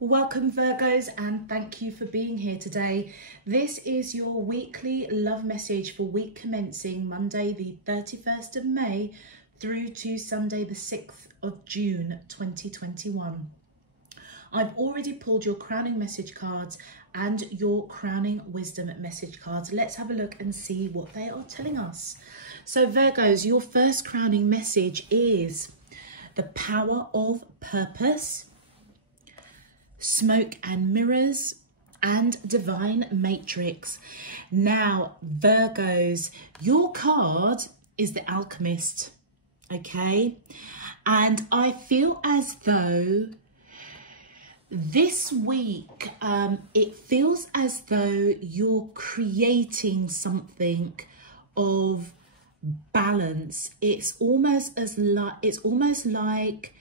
Welcome Virgos, and thank you for being here today. This is your weekly love message for week commencing Monday the 31st of May through to Sunday the 6th of June 2021. I've already pulled your crowning message cards and your crowning wisdom message cards. Let's have a look and see what they are telling us. So Virgos, your first crowning message is the power of purpose, smoke and mirrors, and divine matrix. Now Virgos, your card is the alchemist, okay? And I feel as though this week it feels as though you're creating something of balance. It's almost like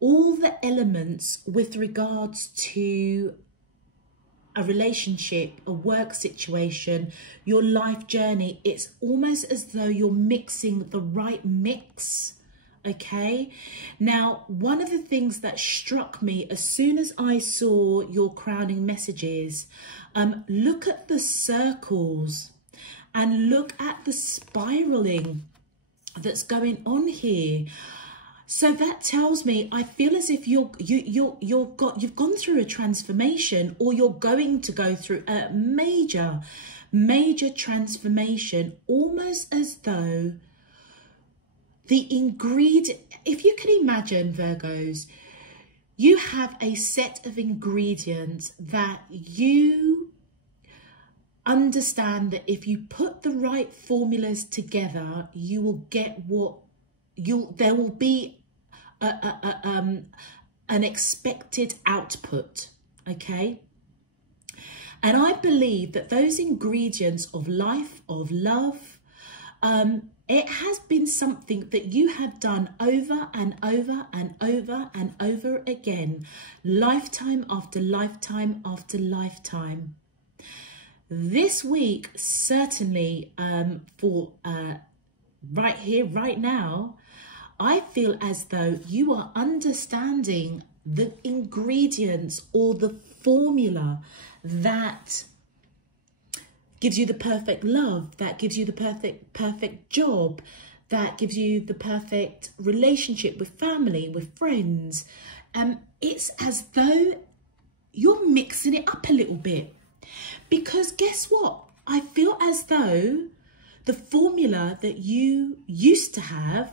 all the elements with regards to a relationship, a work situation, your life journey. It's almost as though you're mixing the right mix, okay? Now, one of the things that struck me as soon as I saw your crowning messages, look at the circles and look at the spiraling that's going on here. So that tells me, I feel as if you've gone through a transformation, or you're going to go through a major transformation, almost as though the ingredient, if you can imagine Virgos, you have a set of ingredients that you understand that if you put the right formulas together, you will get what there will be an expected output, okay? And I believe that those ingredients of life, of love, it has been something that you have done over and over and over and over again, lifetime after lifetime after lifetime. This week, certainly for right here, right now, I feel as though you are understanding the ingredients or the formula that gives you the perfect love, that gives you the perfect job, that gives you the perfect relationship with family, with friends. It's as though you're mixing it up a little bit, because guess what? I feel as though the formula that you used to have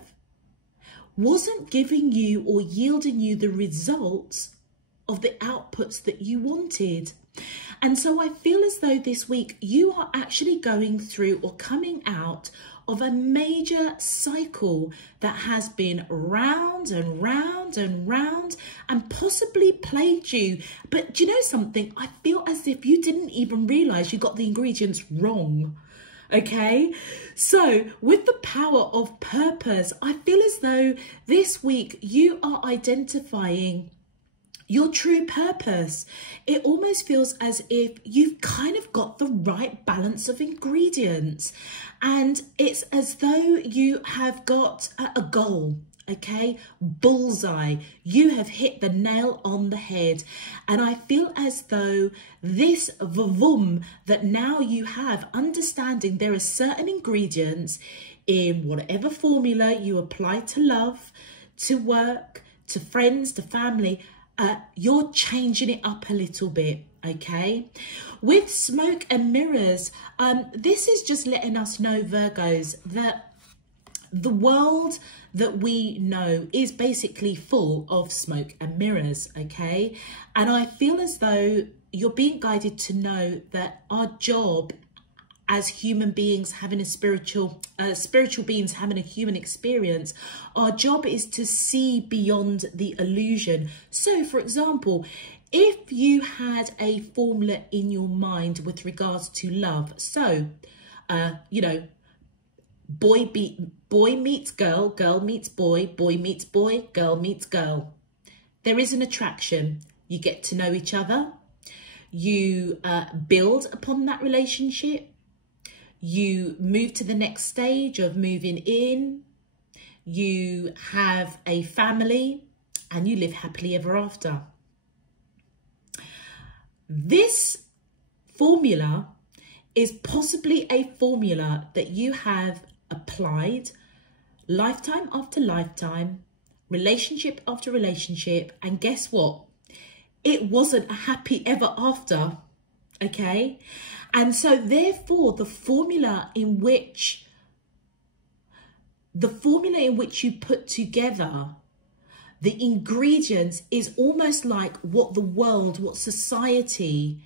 wasn't giving you or yielding you the results of the outputs that you wanted. And so I feel as though this week you are actually going through or coming out of a major cycle that has been round and round and round and possibly plagued you. But do you know something? I feel as if you didn't even realize you got the ingredients wrong. Okay, so with the power of purpose, I feel as though this week you are identifying your true purpose. It almost feels as if you've kind of got the right balance of ingredients, and it's as though you have got a goal. Okay, bullseye. You have hit the nail on the head. And I feel as though this vavum that now you have, understanding there are certain ingredients in whatever formula you apply to love, to work, to friends, to family, you're changing it up a little bit. Okay, with smoke and mirrors, this is just letting us know, Virgos, that the world that we know is basically full of smoke and mirrors, okay? And I feel as though you're being guided to know that our job as human beings having a spiritual beings having a human experience, our job is to see beyond the illusion. So, for example, if you had a formula in your mind with regards to love, so, you know, boy meets girl, girl meets boy, boy meets boy, girl meets girl. There is an attraction. You get to know each other. You build upon that relationship. You move to the next stage of moving in. You have a family and you live happily ever after. This formula is possibly a formula that you have applied lifetime after lifetime, relationship after relationship, and guess what? It wasn't a happy ever after, okay? And so therefore the formula in which you put together the ingredients is almost like what the world, what society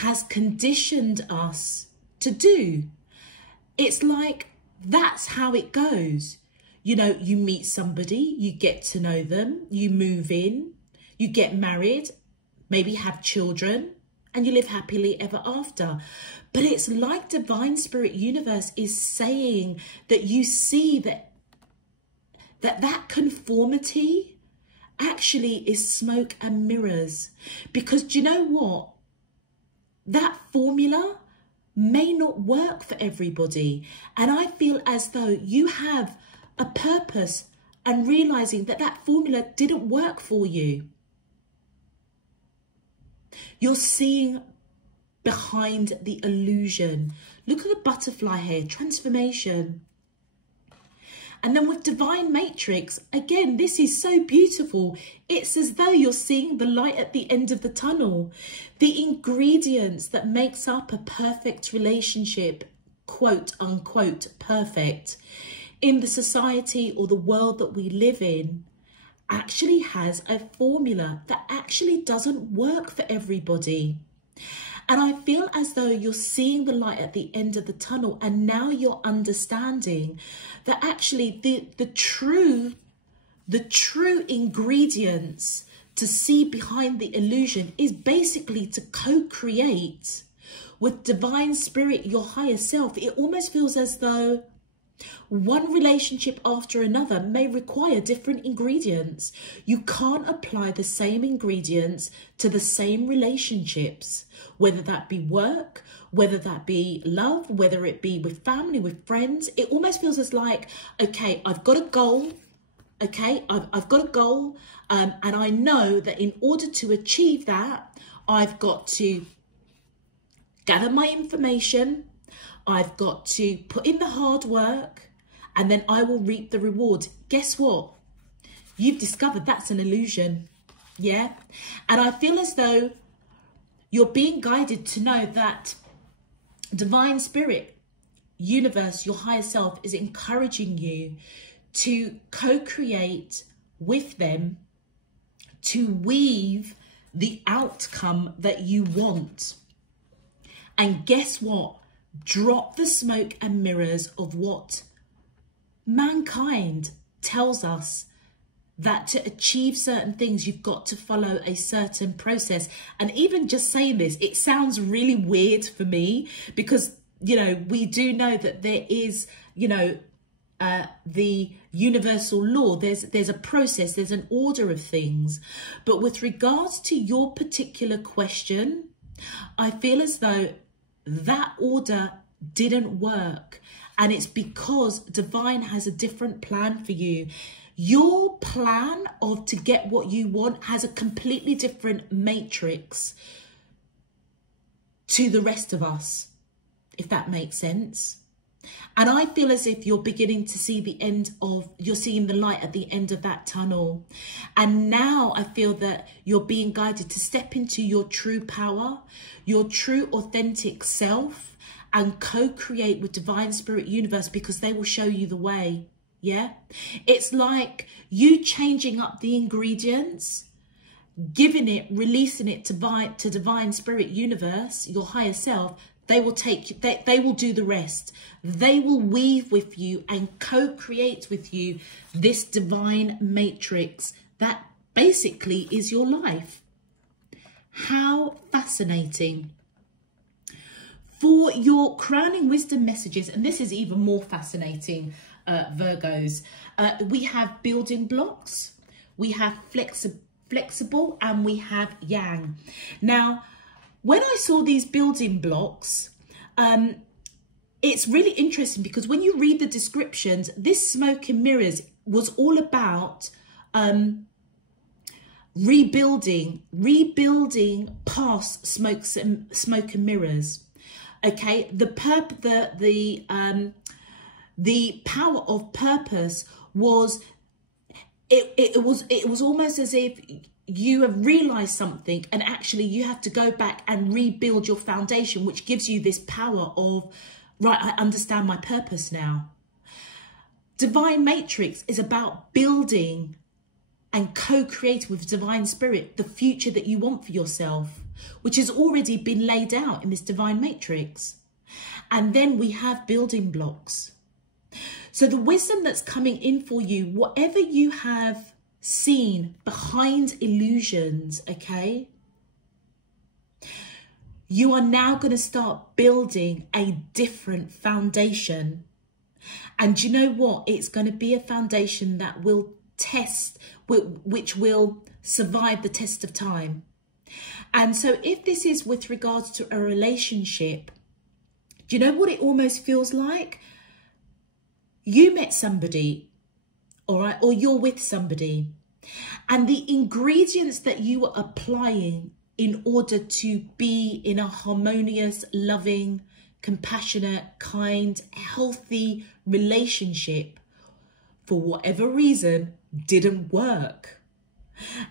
has conditioned us to do. It's like, that's how it goes. You know, you meet somebody, you get to know them, you move in, you get married, maybe have children, and you live happily ever after. But it's like Divine Spirit Universe is saying that you see that conformity actually is smoke and mirrors. Because do you know what? That formula may not work for everybody. And I feel as though you have a purpose and realizing that that formula didn't work for you. You're seeing behind the illusion. Look at the butterfly here, transformation. And then with Divine Matrix, again, this is so beautiful. It's as though you're seeing the light at the end of the tunnel. The ingredients that makes up a perfect relationship, quote unquote, perfect, in the society or the world that we live in, actually has a formula that actually doesn't work for everybody. And I feel as though you're seeing the light at the end of the tunnel, and now you're understanding that actually the true ingredients to see behind the illusion is basically to co-create with Divine Spirit, your higher self. It almost feels as though one relationship after another may require different ingredients. You can't apply the same ingredients to the same relationships, whether that be work, whether that be love, whether it be with family, with friends. It almost feels as like, okay, I've got a goal. Okay, I've got a goal. And I know that in order to achieve that, I've got to gather my information. I've got to put in the hard work, and then I will reap the reward. Guess what? You've discovered that's an illusion. Yeah. And I feel as though you're being guided to know that Divine Spirit, Universe, your higher self is encouraging you to co-create with them to weave the outcome that you want. And guess what? Drop the smoke and mirrors of what mankind tells us, that to achieve certain things, you've got to follow a certain process. And even just saying this, it sounds really weird for me because, you know, we do know that there is, you know, the universal law. There's a process, there's an order of things. But with regards to your particular question, I feel as though that order didn't work, and it's because Divine has a different plan for you. Your plan of to get what you want has a completely different matrix to the rest of us, if that makes sense. And I feel as if you're beginning to see the end of, you're seeing the light at the end of that tunnel. And now I feel that you're being guided to step into your true power, your true authentic self, and co-create with Divine Spirit Universe, because they will show you the way. Yeah. It's like you changing up the ingredients, giving it, releasing it to Divine Spirit Universe, your higher self. They will take, they will do the rest. They will weave with you and co-create with you this divine matrix that basically is your life. How fascinating. For your crowning wisdom messages, and this is even more fascinating, Virgos, we have building blocks, we have flexible, and we have yang. Now, when I saw these building blocks, it's really interesting because when you read the descriptions, this smoke and mirrors was all about rebuilding past smoke and mirrors. Okay, the power of purpose was, it was almost as if you have realized something, and actually you have to go back and rebuild your foundation, which gives you this power of, right, I understand my purpose now. Divine Matrix is about building and co-create with Divine Spirit the future that you want for yourself, which has already been laid out in this Divine Matrix. And then we have building blocks. So the wisdom that's coming in for you, whatever you have seen behind illusions, okay, you are now going to start building a different foundation. And you know what? It's going to be a foundation that will test, which will survive the test of time. And so if this is with regards to a relationship, do you know what it almost feels like? You met somebody, all right, or you're with somebody, and the ingredients that you are applying in order to be in a harmonious, loving, compassionate, kind, healthy relationship, for whatever reason, didn't work.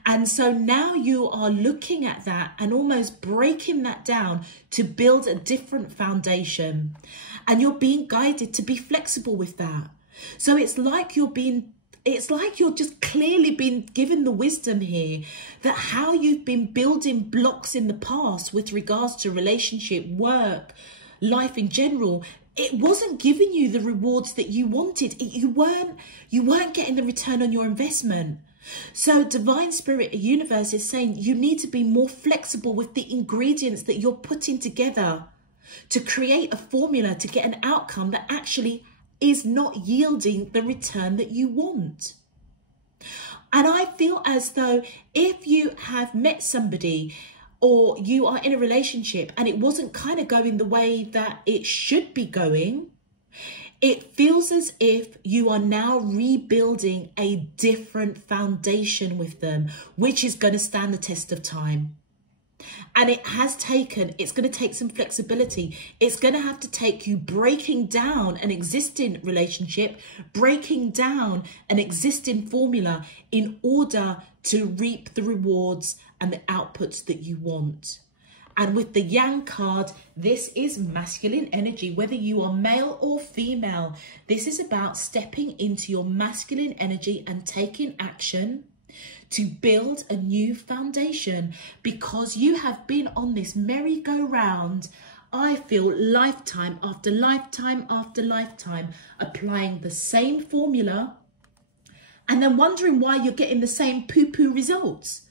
And so now you are looking at that and almost breaking that down to build a different foundation. And you're being guided to be flexible with that. So it's like you're just clearly being given the wisdom here that how you've been building blocks in the past with regards to relationship, work, life in general, it wasn't giving you the rewards that you wanted. You weren't getting the return on your investment. So Divine Spirit, universe is saying you need to be more flexible with the ingredients that you're putting together to create a formula to get an outcome that actually is not yielding the return that you want. And I feel as though if you have met somebody or you are in a relationship and it wasn't kind of going the way that it should be going, it feels as if you are now rebuilding a different foundation with them, which is going to stand the test of time. And it's going to take some flexibility. It's going to have to take you breaking down an existing relationship, breaking down an existing formula in order to reap the rewards and the outputs that you want. And with the Yang card, this is masculine energy, whether you are male or female. This is about stepping into your masculine energy and taking action to build a new foundation, because you have been on this merry-go-round, I feel, lifetime after lifetime after lifetime, applying the same formula and then wondering why you're getting the same poo-poo results.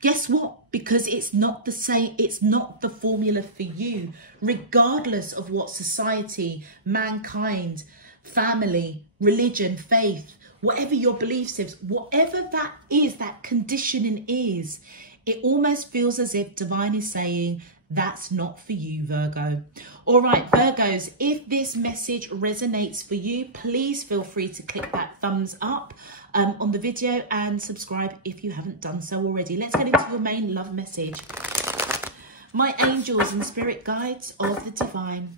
Guess what? Because it's not the same, it's not the formula for you, regardless of what society, mankind, family, religion, faith, whatever your belief systems, whatever that is, that conditioning is, it almost feels as if Divine is saying, that's not for you, Virgo. All right, Virgos, if this message resonates for you, please feel free to click that thumbs up on the video and subscribe if you haven't done so already. Let's get into your main love message. My angels and spirit guides of the divine,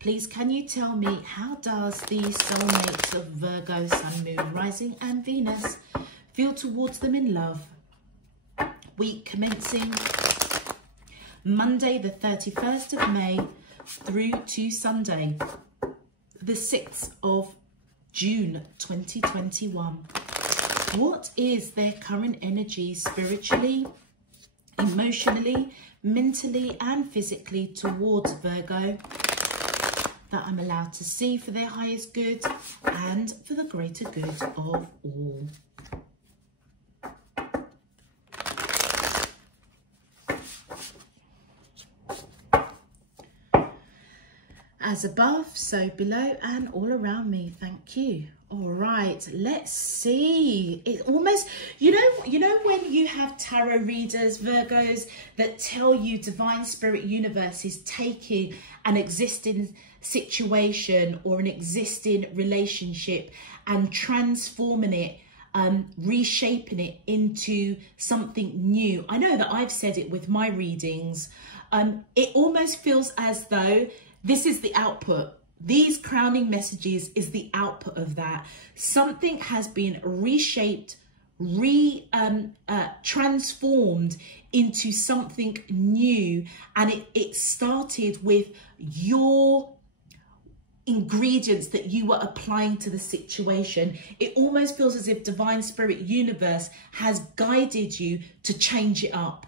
please, can you tell me, how does the soulmates of Virgo, Sun, Moon, Rising and Venus feel towards them in love? Week commencing Monday the 31st of May through to Sunday the 6th of June 2021. What is their current energy spiritually, emotionally, mentally and physically towards Virgo, that I'm allowed to see for their highest good and for the greater good of all? As above, so below and all around me. Thank you. All right, let's see. It almost, you know when you have tarot readers, Virgos, that tell you Divine Spirit Universe is taking an existing situation or an existing relationship and transforming it reshaping it into something new. I know that I've said it with my readings. It almost feels as though this is the output. These crowning messages is the output of that. Something has been reshaped, transformed into something new, and it started with your ingredients that you were applying to the situation. It almost feels as if divine spirit universe has guided you to change it up,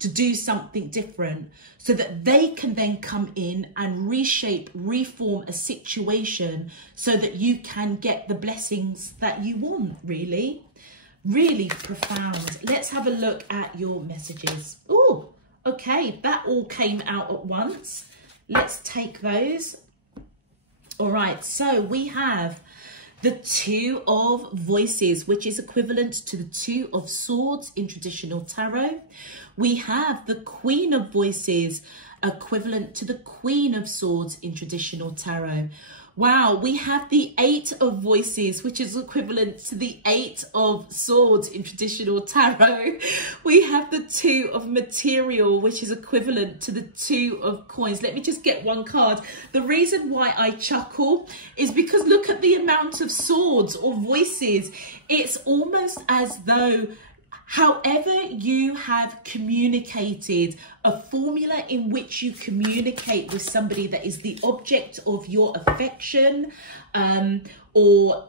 to do something different, so that they can then come in and reshape, reform a situation so that you can get the blessings that you want. Really profound. Let's have a look at your messages. Oh, okay, that all came out at once. Let's take those. All right, so we have the Two of Voices, which is equivalent to the Two of Swords in traditional tarot. We have the Queen of Voices, equivalent to the Queen of Swords in traditional tarot. Wow, we have the Eight of Voices, which is equivalent to the Eight of Swords in traditional tarot. We have the Two of Material, which is equivalent to the Two of Coins. Let me just get one card. The reason why I chuckle is because look at the amount of swords or voices. It's almost as though however you have communicated, a formula in which you communicate with somebody that is the object of your affection, or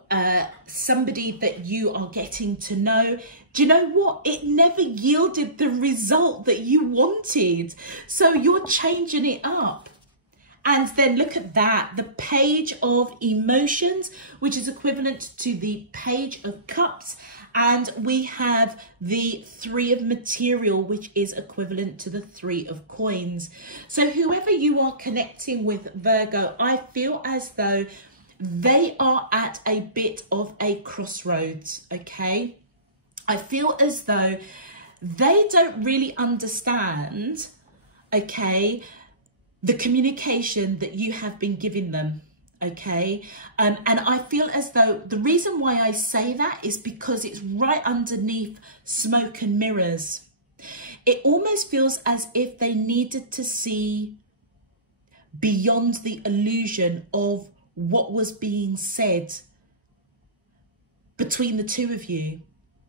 somebody that you are getting to know, do you know what? It never yielded the result that you wanted. So you're changing it up. And then look at that, the Page of Emotions, which is equivalent to the Page of Cups. And we have the Three of Material, which is equivalent to the Three of Coins. So whoever you are connecting with, Virgo, I feel as though they are at a bit of a crossroads, okay? I feel as though they don't really understand, okay, the communication that you have been giving them, okay? And I feel as though the reason why I say that is because it's right underneath Smoke and Mirrors. It almost feels as if they needed to see beyond the illusion of what was being said between the two of you,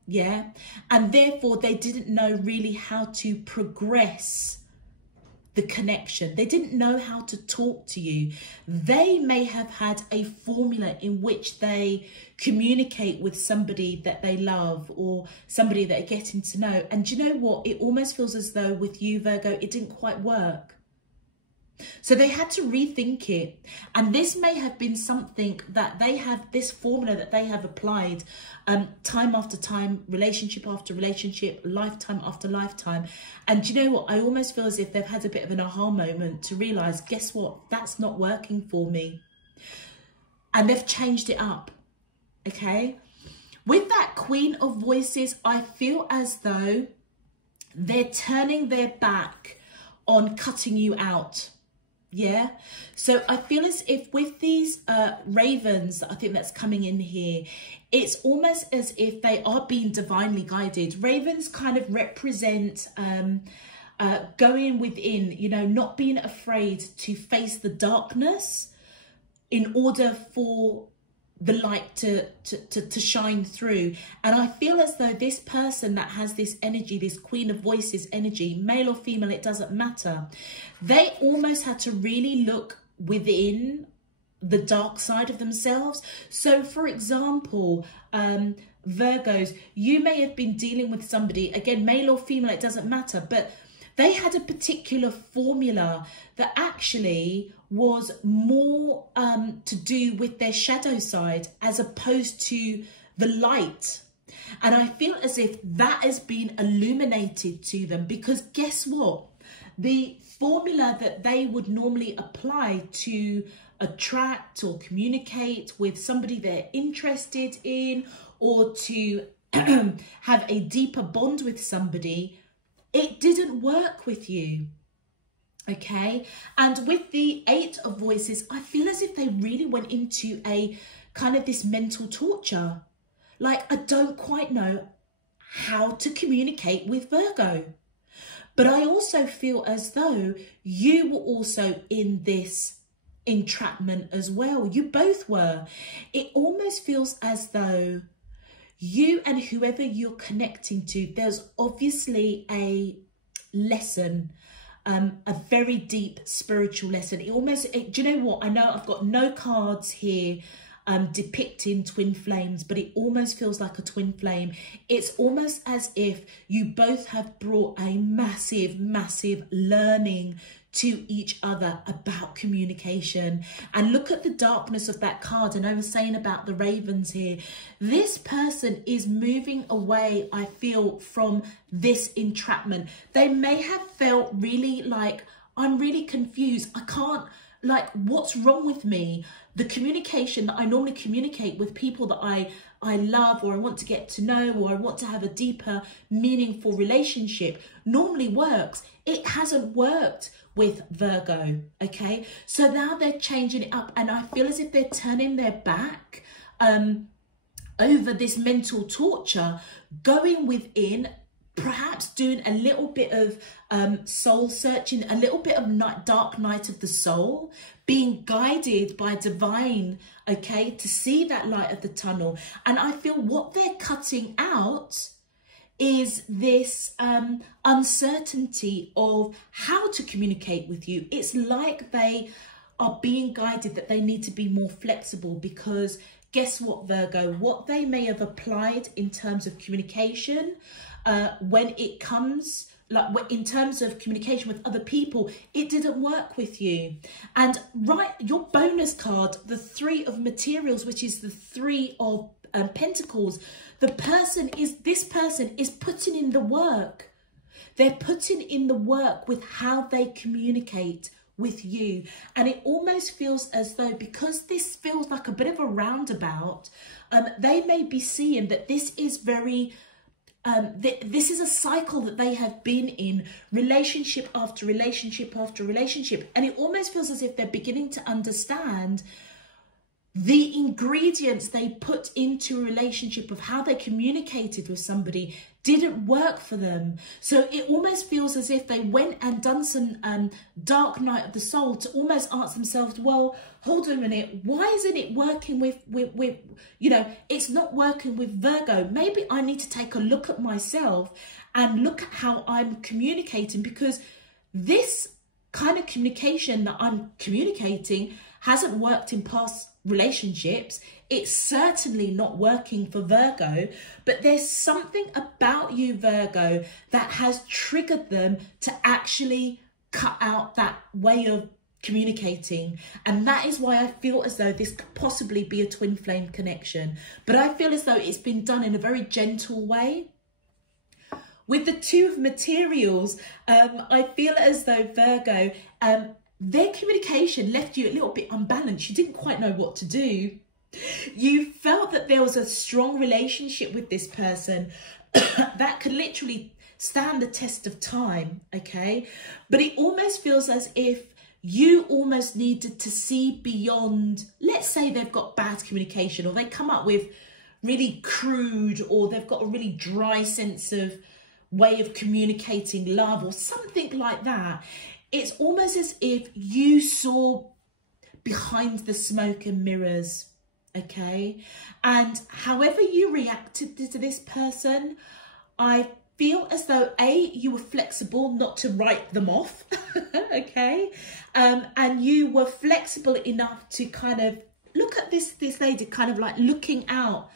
yeah? And therefore they didn't know really how to progress the connection. They didn't know how to talk to you. They may have had a formula in which they communicate with somebody that they love or somebody that are getting to know. And do you know what? It almost feels as though with you, Virgo, it didn't quite work. So they had to rethink it. And this may have been something that they have, this formula that they have applied time after time, relationship after relationship, lifetime after lifetime. And do you know what? I almost feel as if they've had a bit of an aha moment to realise, guess what? That's not working for me. And they've changed it up, okay? With that Queen of Voices, I feel as though they're turning their back on cutting you out. Yeah, so I feel as if with these ravens, I think that's coming in here, it's almost as if they are being divinely guided. Ravens kind of represent going within, you know, not being afraid to face the darkness in order for the light to shine through. And I feel as though this person that has this energy, this Queen of Voices energy, male or female, it doesn't matter, they almost had to really look within the dark side of themselves. So for example, Virgos, you may have been dealing with somebody, again, male or female, it doesn't matter, but they had a particular formula that actually was more to do with their shadow side as opposed to the light. And I feel as if that has been illuminated to them, because guess what? The formula that they would normally apply to attract or communicate with somebody they're interested in, or to have a deeper bond with somebody, it didn't work with you, okay? And with the Eight of Voices, I feel as if they really went into a kind of this mental torture. Like, I don't quite know how to communicate with Virgo. But I also feel as though you were also in this entrapment as well. You both were. It almost feels as though you and whoever you're connecting to, there's obviously a lesson, a very deep spiritual lesson. Do you know what? I know I've got no cards here depicting twin flames, but it almost feels like a twin flame. It's almost as if you both have brought a massive, massive learning to each other about communication. And look at the darkness of that card. And I was saying about the ravens here, this person is moving away, I feel, from this entrapment. They may have felt really like, I'm really confused. I can't, like, what's wrong with me? The communication that I normally communicate with people that I love, or I want to get to know, or I want to have a deeper, meaningful relationship, normally works. It hasn't worked with Virgo, okay? So now they're changing it up, and I feel as if they're turning their back over this mental torture, going within, perhaps doing a little bit of soul searching, a little bit of dark night of the soul, being guided by divine, okay, to see that light of the tunnel. And I feel what they're cutting out is this uncertainty of how to communicate with you. It's like they are being guided that they need to be more flexible, because guess what, Virgo, what they may have applied in terms of communication, when it comes, like in terms of communication with other people, it didn't work with you. And right, your bonus card, the 3 of materials, which is the 3 of pentacles, this person is putting in the work. They're putting in the work with how they communicate with you. And it almost feels as though, because this feels like a bit of a roundabout, they may be seeing that this is very this is a cycle that they have been in, relationship after relationship after relationship. And it almost feels as if they're beginning to understand the ingredients they put into a relationship of how they communicated with somebody didn't work for them. So it almost feels as if they went and done some dark night of the soul to almost ask themselves, well, hold on a minute, why isn't it working with you know, it's not working with Virgo. Maybe I need to take a look at myself and look at how I'm communicating, because this kind of communication that I'm communicating hasn't worked in past relationships. It's certainly not working for Virgo, but there's something about you, Virgo, that has triggered them to actually cut out that way of communicating. And that is why I feel as though this could possibly be a twin flame connection. But I feel as though it's been done in a very gentle way. With the 2 of materials, I feel as though Virgo, their communication left you a little bit unbalanced. You didn't quite know what to do. You felt that there was a strong relationship with this person that could literally stand the test of time, okay? But it almost feels as if you almost needed to see beyond, let's say they've got bad communication, or they come up with really crude, or they've got a really dry sense of way of communicating love or something like that. It's almost as if you saw behind the smoke and mirrors, okay? And however you reacted to this person, I feel as though, A, you were flexible not to write them off, okay? And you were flexible enough to kind of look at this lady, kind of like looking out,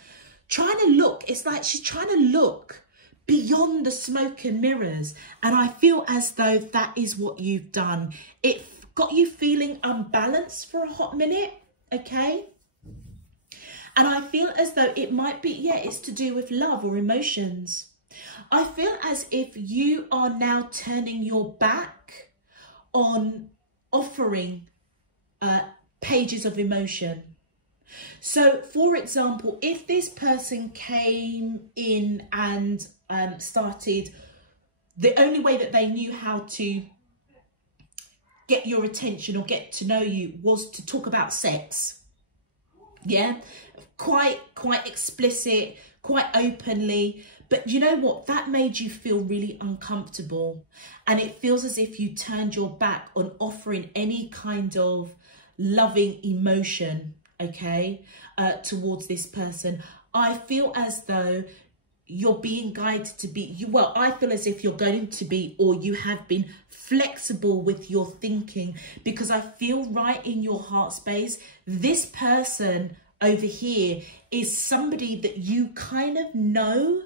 trying to look. It's like she's trying to look beyond the smoke and mirrors. And I feel as though that is what you've done. It got you feeling unbalanced for a hot minute, okay? And I feel as though it might be, yeah, it's to do with love or emotions. I feel as if you are now turning your back on offering pages of emotion. So, for example, if this person came in and started, the only way that they knew how to get your attention or get to know you was to talk about sex, Yeah, quite explicit, quite openly. But you know what? That made you feel really uncomfortable. And it feels as if you turned your back on offering any kind of loving emotion, okay, towards this person. I feel as though you're being guided to be, well, I feel as if you're going to be, or you have been flexible with your thinking, because I feel right in your heart space, this person over here is somebody that you kind of know.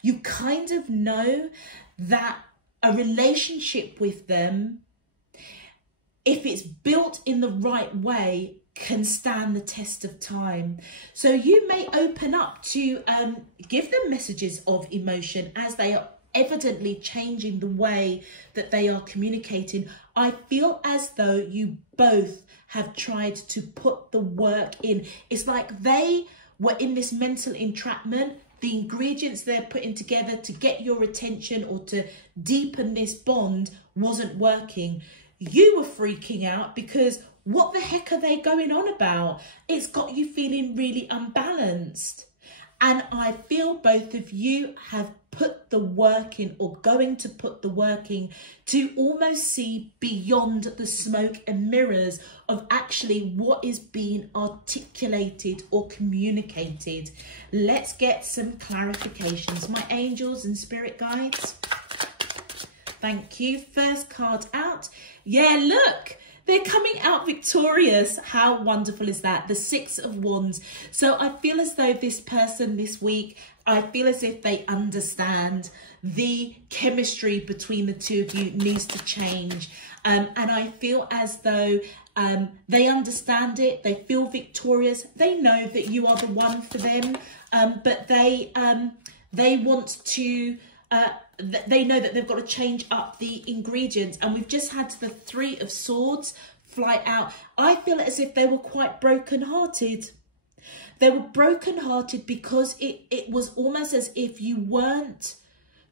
You kind of know that a relationship with them, if it's built in the right way, can stand the test of time. So you may open up to give them messages of emotion as they are evidently changing the way that they are communicating. I feel as though you both have tried to put the work in. It's like they were in this mental entrapment. The ingredients they're putting together to get your attention or to deepen this bond wasn't working. You were freaking out because what the heck are they going on about? It's got you feeling really unbalanced. And I feel both of you have put the work in, or going to put the work in, to almost see beyond the smoke and mirrors of actually what is being articulated or communicated. Let's get some clarifications. My angels and spirit guides. Thank you. First card out. Yeah, look. They're coming out victorious. How wonderful is that? The Six of Wands. So I feel as though this person this week, I feel as if they understand the chemistry between the two of you needs to change. And I feel as though they understand it. They feel victorious. They know that you are the one for them. But they want to... they know that they've got to change up the ingredients, and we've just had the Three of Swords fly out. I feel as if they were quite broken-hearted. They were broken-hearted because it was almost as if you weren't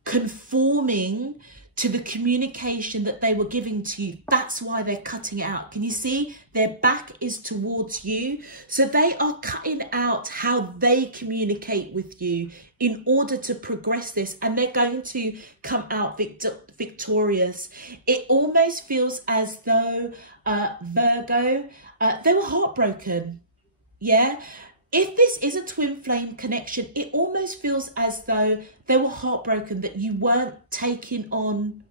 conforming to the communication that they were giving to you. That's why they're cutting it out. Can you see? Their back is towards you. So they are cutting out how they communicate with you in order to progress this. And they're going to come out victorious. It almost feels as though, Virgo, they were heartbroken. Yeah? If this is a twin flame connection, it almost feels as though they were heartbroken that you weren't taking on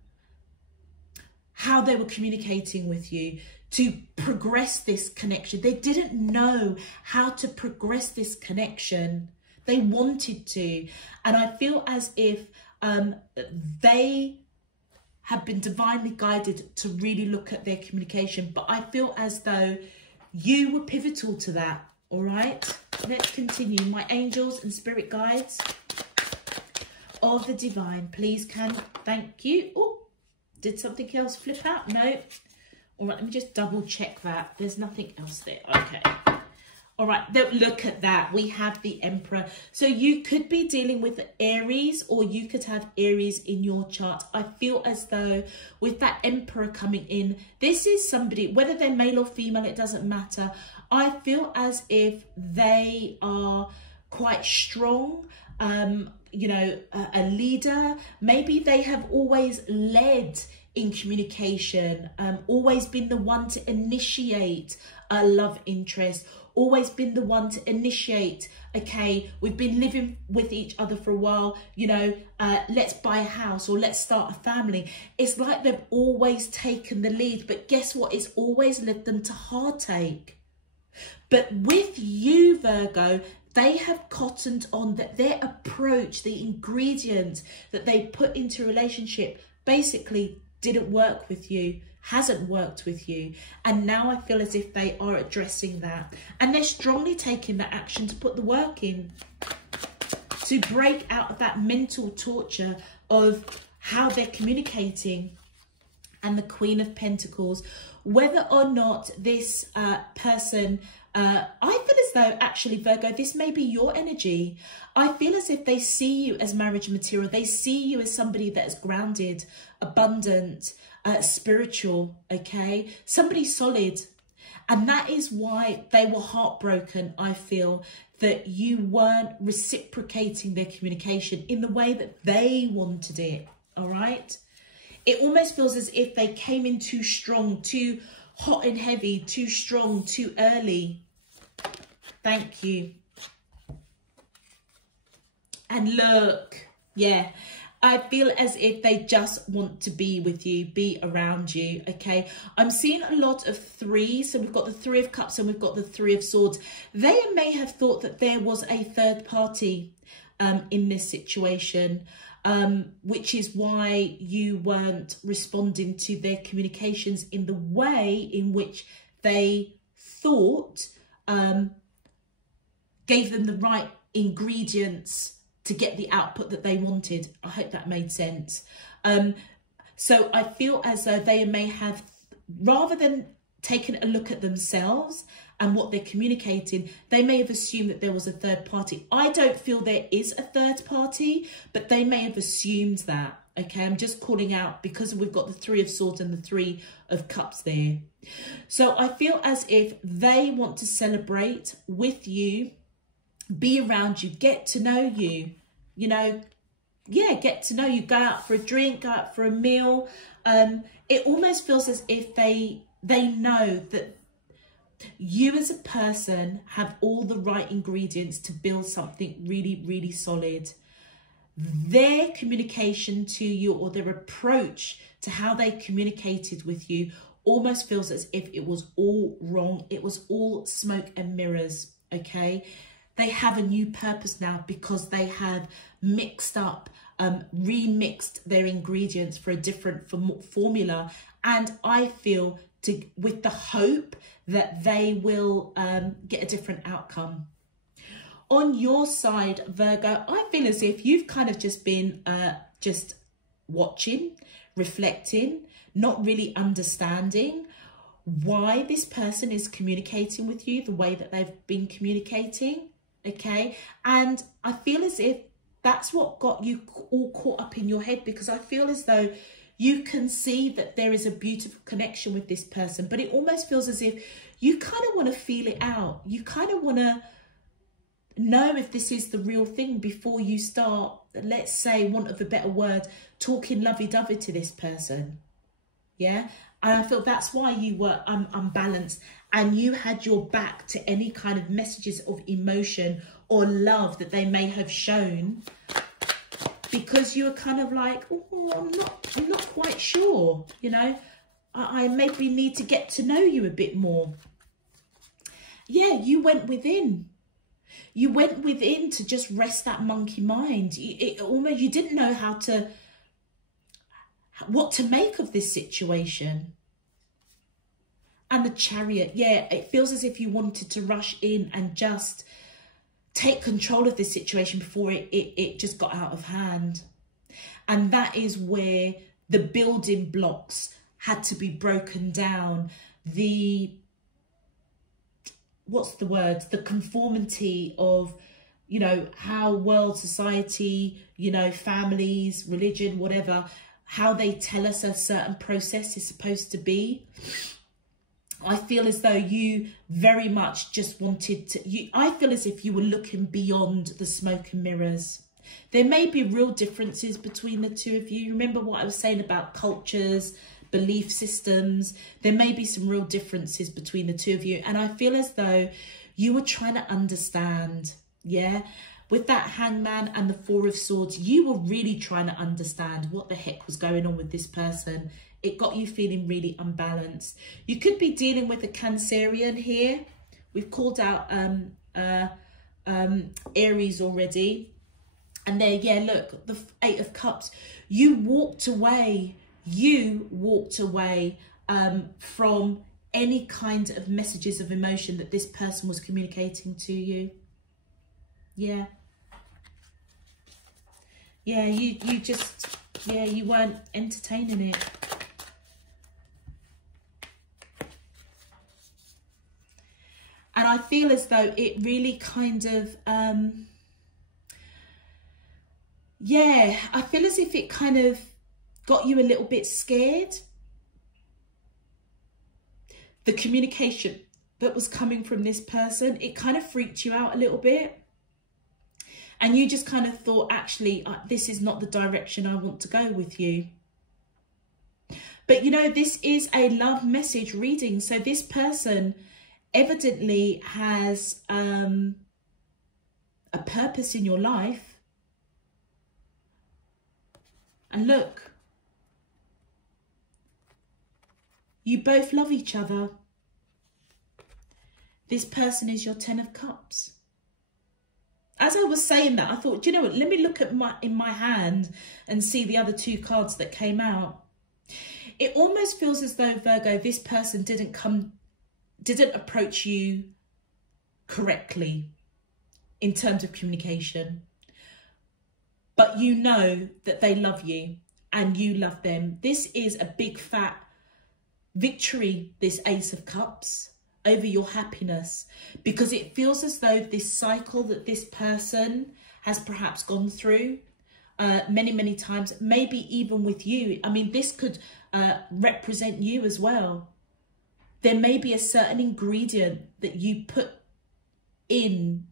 how they were communicating with you to progress this connection. They didn't know how to progress this connection. They wanted to. And I feel as if they have been divinely guided to really look at their communication. But I feel as though you were pivotal to that. All right, let's continue. My angels and spirit guides of the divine, please thank you. Oh, did something else flip out? No. All right, let me just double check that. There's nothing else there. Okay. All right, look at that. We have the Emperor. So you could be dealing with Aries, or you could have Aries in your chart. I feel as though with that Emperor coming in, this is somebody, whether they're male or female, it doesn't matter. I feel as if they are quite strong, you know, a leader. Maybe they have always led in communication, always been the one to initiate a love interest, always been the one to initiate, okay, we've been living with each other for a while, you know, let's buy a house or let's start a family. It's like they've always taken the lead, but guess what? It's always led them to heartache. But with you, Virgo, they have cottoned on that their approach, the ingredients that they put into a relationship basically didn't work with you, hasn't worked with you. And now I feel as if they are addressing that. And they're strongly taking that action to put the work in, to break out of that mental torture of how they're communicating. And the Queen of Pentacles, whether or not this person, I feel as though actually, Virgo, this may be your energy. I feel as if they see you as marriage material. They see you as somebody that is grounded, abundant, spiritual, okay? Somebody solid. And that is why they were heartbroken, I feel, that you weren't reciprocating their communication in the way that they wanted it, all right? It almost feels as if they came in too strong, too hot and heavy, too strong, too early. Thank you. And look, yeah, I feel as if they just want to be with you, be around you, okay? I'm seeing a lot of threes. So we've got the Three of Cups and we've got the Three of Swords. They may have thought that there was a third party in this situation, which is why you weren't responding to their communications in the way in which they thought gave them the right ingredients to get the output that they wanted. I hope that made sense. So I feel as though they may have, rather than taken a look at themselves and what they're communicating, they may have assumed that there was a third party. I don't feel there is a third party, but they may have assumed that. Okay, I'm just calling out because we've got the Three of Swords and the Three of Cups there. So I feel as if they want to celebrate with you, be around you, get to know you, you know, yeah, get to know you, go out for a drink, go out for a meal. It almost feels as if they know that you as a person have all the right ingredients to build something really, really solid. Their communication to you or their approach to how they communicated with you almost feels as if it was all wrong. It was all smoke and mirrors, okay? They have a new purpose now because they have mixed up, remixed their ingredients for a different formula. And I feel with the hope that they will get a different outcome. On your side, Virgo, I feel as if you've kind of just been just watching, reflecting, not really understanding why this person is communicating with you the way that they've been communicating, okay? And I feel as if that's what got you all caught up in your head, because I feel as though you can see that there is a beautiful connection with this person, but it almost feels as if you kind of want to feel it out. You kind of want to know if this is the real thing before you start, let's say, want of a better word, talking lovey-dovey to this person. Yeah, and I feel that's why you were unbalanced and you had your back to any kind of messages of emotion or love that they may have shown, because you were kind of like, oh, I'm not quite sure, you know, I maybe need to get to know you a bit more. Yeah, you went within. You went within to just rest that monkey mind. You didn't know what to make of this situation. And the Chariot, yeah, it feels as if you wanted to rush in and just take control of this situation before it just got out of hand. And that is where the building blocks had to be broken down. What's the word? The conformity of, you know, how world, society, you know, families, religion, whatever, how they tell us a certain process is supposed to be. I feel as though you very much just wanted to, I feel as if you were looking beyond the smoke and mirrors. There may be real differences between the two of you. Remember what I was saying about cultures, belief systems. There may be some real differences between the two of you. And I feel as though you were trying to understand, yeah? With that Hangman and the Four of Swords, you were really trying to understand what the heck was going on with this person. It got you feeling really unbalanced. You could be dealing with a Cancerian here. We've called out Aries already. And there, yeah, look, the Eight of Cups. You walked away. You walked away from any kind of messages of emotion that this person was communicating to you. Yeah. Yeah, you just, yeah, you weren't entertaining it. And I feel as though it really kind of, yeah, I feel as if it kind of got you a little bit scared. The communication that was coming from this person, it kind of freaked you out a little bit. And you just kind of thought, actually, this is not the direction I want to go with you. But, you know, this is a love message reading. So this person evidently has a purpose in your life. And look, you both love each other. This person is your 10 of Cups. As I was saying that, I thought, do you know what? Let me look at in my hand and see the other 2 cards that came out. It almost feels as though, Virgo, this person didn't approach you correctly in terms of communication. But you know that they love you and you love them. This is a big fat victory, this Ace of Cups, over your happiness, because it feels as though this cycle that this person has perhaps gone through many times, maybe even with you. I mean, this could represent you as well. There may be a certain ingredient that you put in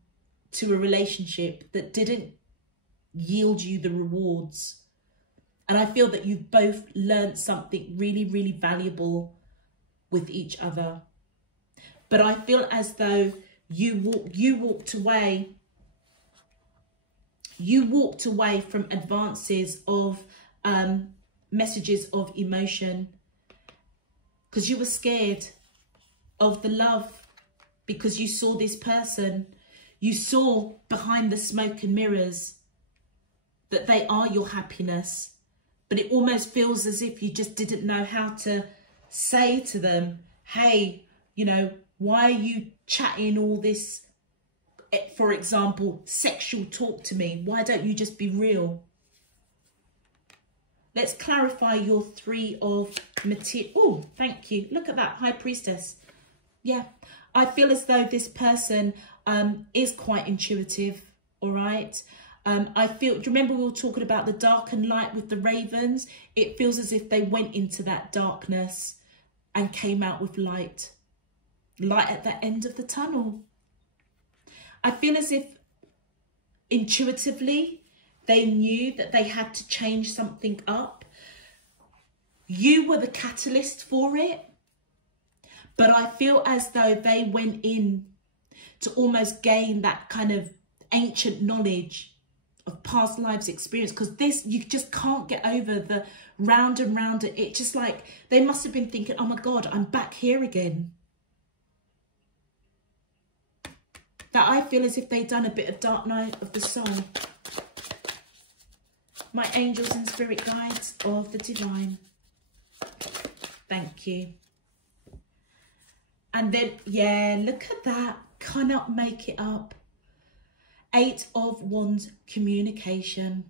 to a relationship that didn't yield you the rewards. And I feel that you've both learned something really valuable with each other. But I feel as though you walked away from advances of messages of emotion, because you were scared of the love, because you saw this person, you saw behind the smoke and mirrors that they are your happiness. But it almost feels as if you just didn't know how to say to them, hey, you know, why are you chatting all this, for example, sexual talk to me? Why don't you just be real? Let's clarify your 3 of material. Oh, thank you. Look at that, High Priestess. Yeah, I feel as though this person is quite intuitive, all right? I feel, do you remember we were talking about the dark and light with the ravens? It feels as if they went into that darkness and came out with light. Light at the end of the tunnel. I feel as if intuitively they knew that they had to change something up. You were the catalyst for it. But I feel as though they went in to almost gain that kind of ancient knowledge of past lives experience, because this, you just can't get over the round and round. It just like, they must have been thinking, oh my God, I'm back here again. That I feel as if they'd done a bit of dark night of the soul. My angels and spirit guides of the divine. Thank you. And then, yeah, look at that. Cannot make it up. 8 of Wands, communication.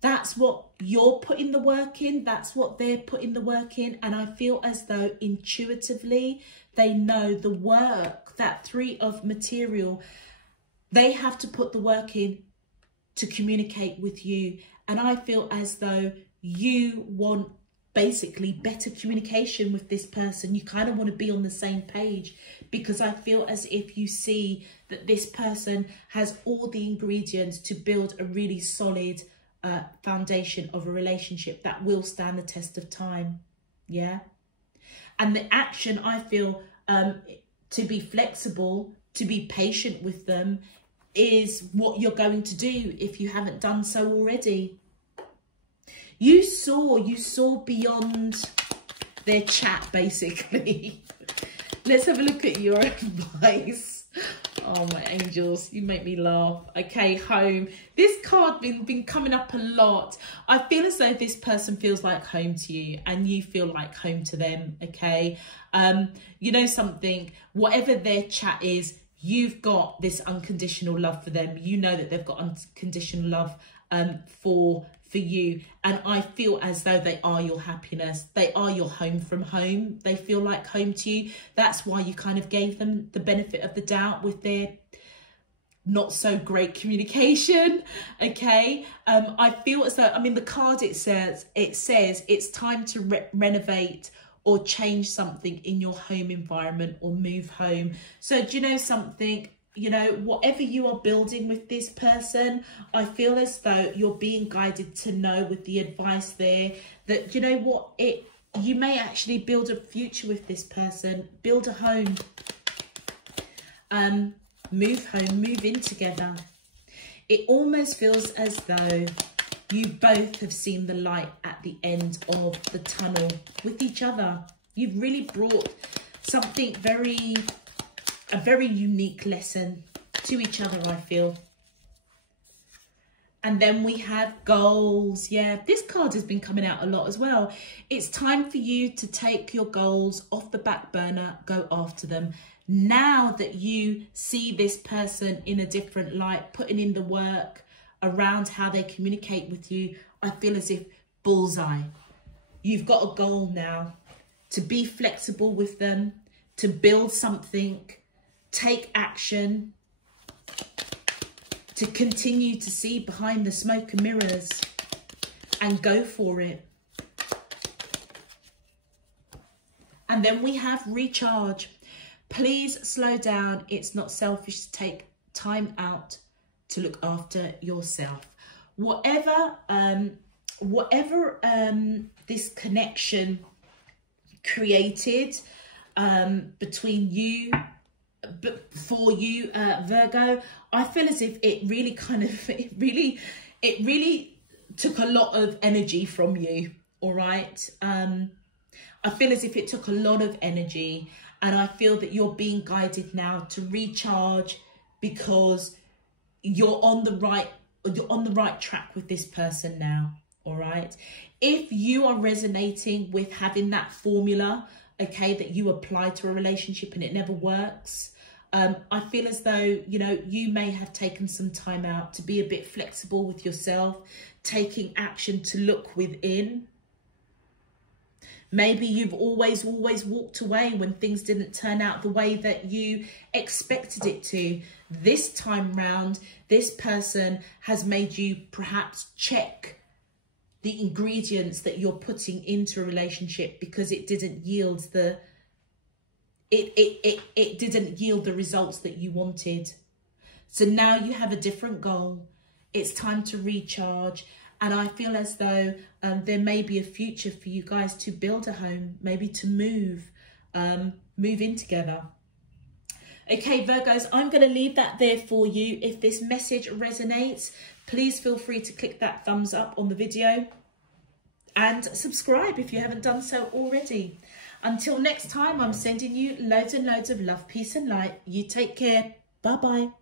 That's what you're putting the work in. That's what they're putting the work in. And I feel as though intuitively they know the work, that 3 of material, they have to put the work in to communicate with you. And I feel as though you want basically better communication with this person. You kind of want to be on the same page, because I feel as if you see that this person has all the ingredients to build a really solid foundation of a relationship that will stand the test of time. Yeah. And the action, I feel, to be flexible, to be patient with them, is what you're going to do if you haven't done so already. You saw beyond their chat, basically. Let's have a look at your advice. Oh, my angels, you make me laugh. Okay, home. This card been coming up a lot. I feel as though this person feels like home to you and you feel like home to them, okay? You know something, whatever their chat is, you've got this unconditional love for them. You know that they've got unconditional love for you, and I feel as though they are your happiness. They are your home from home. They feel like home to you. That's why you kind of gave them the benefit of the doubt with their not so great communication. Okay, I feel as though, I mean, the card, it says it's time to renovate or change something in your home environment or move home. So do you know something? You know, whatever you are building with this person, I feel as though you're being guided to know with the advice there that, you know what, you may actually build a future with this person, build a home, move home, move in together. It almost feels as though you both have seen the light at the end of the tunnel with each other. You've really brought something a very unique lesson to each other, I feel. And then we have goals. Yeah, this card has been coming out a lot as well. It's time for you to take your goals off the back burner, go after them. Now that you see this person in a different light, putting in the work around how they communicate with you, I feel as if bullseye. You've got a goal now to be flexible with them, to build something, take action, to continue to see behind the smoke and mirrors and go for it. And then we have recharge. Please slow down. It's not selfish to take time out to look after yourself. Whatever this connection created between you, but for you, Virgo, I feel as if it really it really took a lot of energy from you. All right. I feel as if it took a lot of energy, and I feel that you're being guided now to recharge because you're on the right track with this person now. All right. If you are resonating with having that formula, okay, that you apply to a relationship and it never works, I feel as though, you know, you may have taken some time out to be a bit flexible with yourself, taking action to look within. Maybe you've always walked away when things didn't turn out the way that you expected it to. This time round, this person has made you perhaps check the ingredients that you're putting into a relationship because it didn't yield the didn't yield the results that you wanted. So now you have a different goal. It's time to recharge. And I feel as though there may be a future for you guys to build a home, maybe to move in together. Okay, Virgos, I'm going to leave that there for you. If this message resonates, please feel free to click that thumbs up on the video and subscribe if you haven't done so already. Until next time, I'm sending you loads and loads of love, peace and light. You take care. Bye-bye.